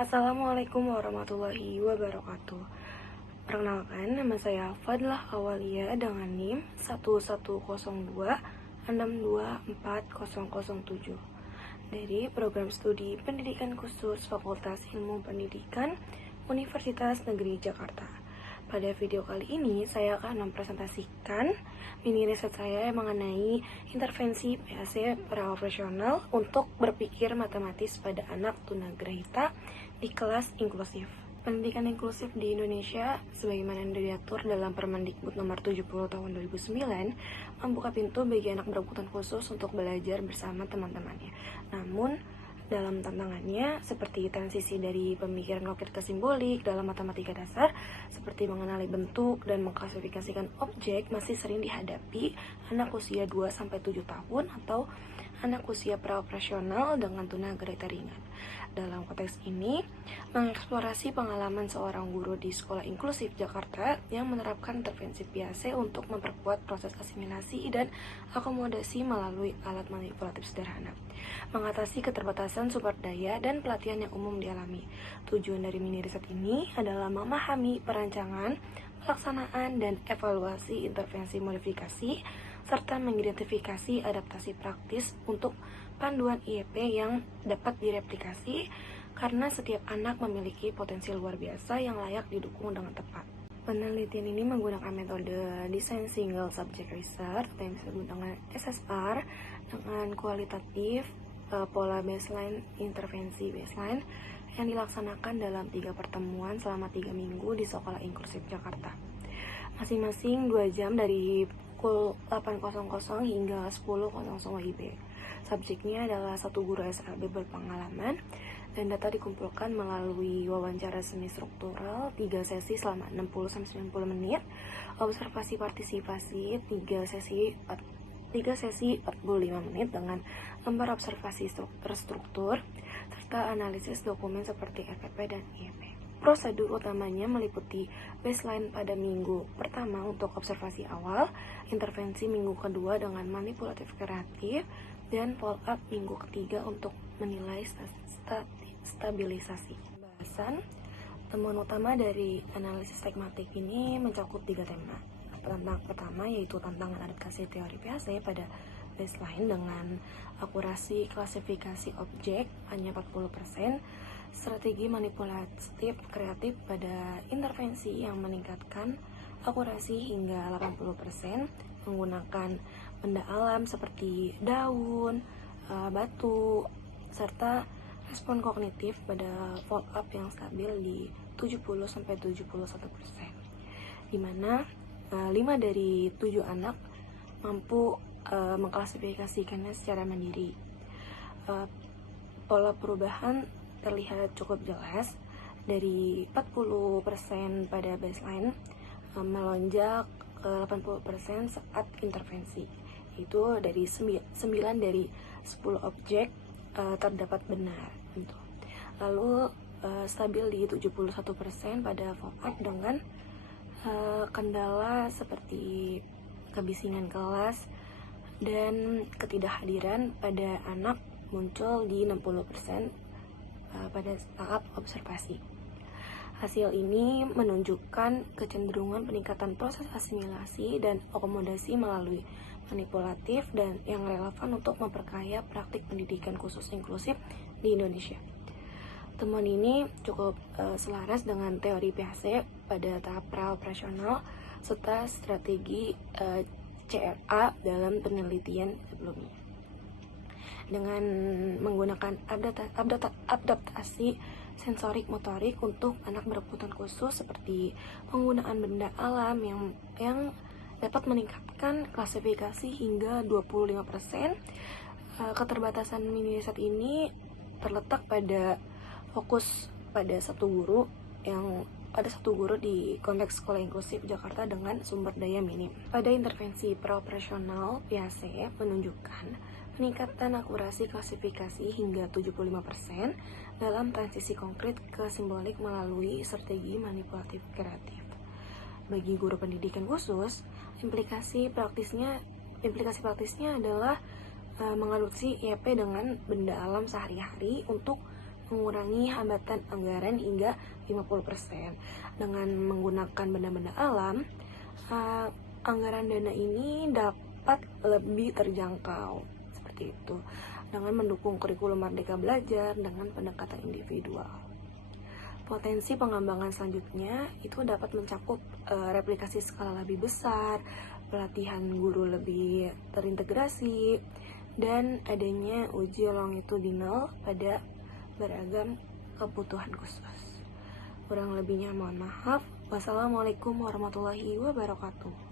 Assalamualaikum warahmatullahi wabarakatuh. Perkenalkan, nama saya Fadlah Awalia dengan NIM 1102624007 dari Program Studi Pendidikan Khusus Fakultas Ilmu Pendidikan Universitas Negeri Jakarta. Pada video kali ini, saya akan mempresentasikan mini riset saya mengenai intervensi PAC praoperasional untuk berpikir matematis pada anak tunagrahita di kelas inklusif. Pendidikan inklusif di Indonesia, sebagaimana yang diatur dalam Permendikbud Nomor 70 Tahun 2009, membuka pintu bagi anak berkebutuhan khusus untuk belajar bersama teman-temannya. Namun, dalam tantangannya, seperti transisi dari pemikiran konkret ke simbolik dalam matematika dasar, seperti mengenali bentuk dan mengklasifikasikan objek, masih sering dihadapi anak usia 2-7 tahun atau anak usia praoperasional dengan tunagrahita ringan. Dalam konteks ini, mengeksplorasi pengalaman seorang guru di Sekolah Inklusif Jakarta yang menerapkan intervensi PAC untuk memperkuat proses asimilasi dan akomodasi melalui alat manipulatif sederhana, mengatasi keterbatasan sumber daya dan pelatihan yang umum dialami. Tujuan dari mini riset ini adalah memahami perancangan, pelaksanaan, dan evaluasi intervensi modifikasi, serta mengidentifikasi adaptasi praktis untuk panduan IEP yang dapat direplikasi karena setiap anak memiliki potensi luar biasa yang layak didukung dengan tepat. Penelitian ini menggunakan metode Design Single Subject Research atau yang disebut dengan SSR dengan kualitatif pola baseline intervensi baseline yang dilaksanakan dalam 3 pertemuan selama 3 minggu di Sekolah Inklusif Jakarta. Masing-masing 2 jam dari pukul 8.00 hingga 10.00 WIB. Subjeknya adalah satu guru SLB berpengalaman dan data dikumpulkan melalui wawancara semi struktural 3 sesi selama 60-90 menit, observasi partisipasi 3 sesi 45 menit dengan lembar observasi terstruktur, serta analisis dokumen seperti RPP dan IEP. Prosedur utamanya meliputi baseline pada minggu pertama untuk observasi awal, intervensi minggu kedua dengan manipulatif kreatif, dan follow up minggu ketiga untuk menilai stabilisasi. Pembahasan temuan utama dari analisis skematik ini mencakup 3 tema. Tentang pertama yaitu tantangan adaptasi teori PAC pada baseline dengan akurasi klasifikasi objek hanya 40%, strategi manipulatif kreatif pada intervensi yang meningkatkan akurasi hingga 80%, menggunakan benda alam seperti daun, batu, serta respon kognitif pada follow up yang stabil di 70-71%, di mana 5 dari 7 anak mampu mengklasifikasikannya secara mandiri. Pola perubahan terlihat cukup jelas dari 40% pada baseline melonjak ke 80% saat intervensi. Itu dari 9 dari 10 objek terdapat benar. Lalu stabil di 71% pada follow up dengan kendala seperti kebisingan kelas dan ketidakhadiran pada anak muncul di 60% pada tahap observasi. Hasil ini menunjukkan kecenderungan peningkatan proses asimilasi dan akomodasi melalui manipulatif dan yang relevan untuk memperkaya praktik pendidikan khusus inklusif di Indonesia. Temuan ini cukup selaras dengan teori PAC pada tahap praoperasional serta strategi CRA dalam penelitian sebelumnya. Dengan menggunakan adaptasi sensorik motorik untuk anak berkebutuhan khusus seperti penggunaan benda alam yang dapat meningkatkan klasifikasi hingga 25%. Keterbatasan mini riset ini terletak pada fokus pada satu guru di konteks Sekolah Inklusif Jakarta dengan sumber daya minim. Pada intervensi praoperasional, PAC menunjukkan peningkatan akurasi klasifikasi hingga 75% dalam transisi konkret ke simbolik melalui strategi manipulatif kreatif. Bagi guru pendidikan khusus, implikasi praktisnya adalah mengadopsi IEP dengan benda alam sehari-hari untuk mengurangi hambatan anggaran hingga 50%. Dengan menggunakan benda-benda alam, anggaran dana ini dapat lebih terjangkau, seperti itu, dengan mendukung kurikulum Merdeka Belajar dengan pendekatan individual. Potensi pengembangan selanjutnya itu dapat mencakup replikasi skala lebih besar, pelatihan guru lebih terintegrasi, dan adanya uji longitudinal pada beragam kebutuhan khusus. Kurang lebihnya mohon maaf. Wassalamualaikum warahmatullahi wabarakatuh.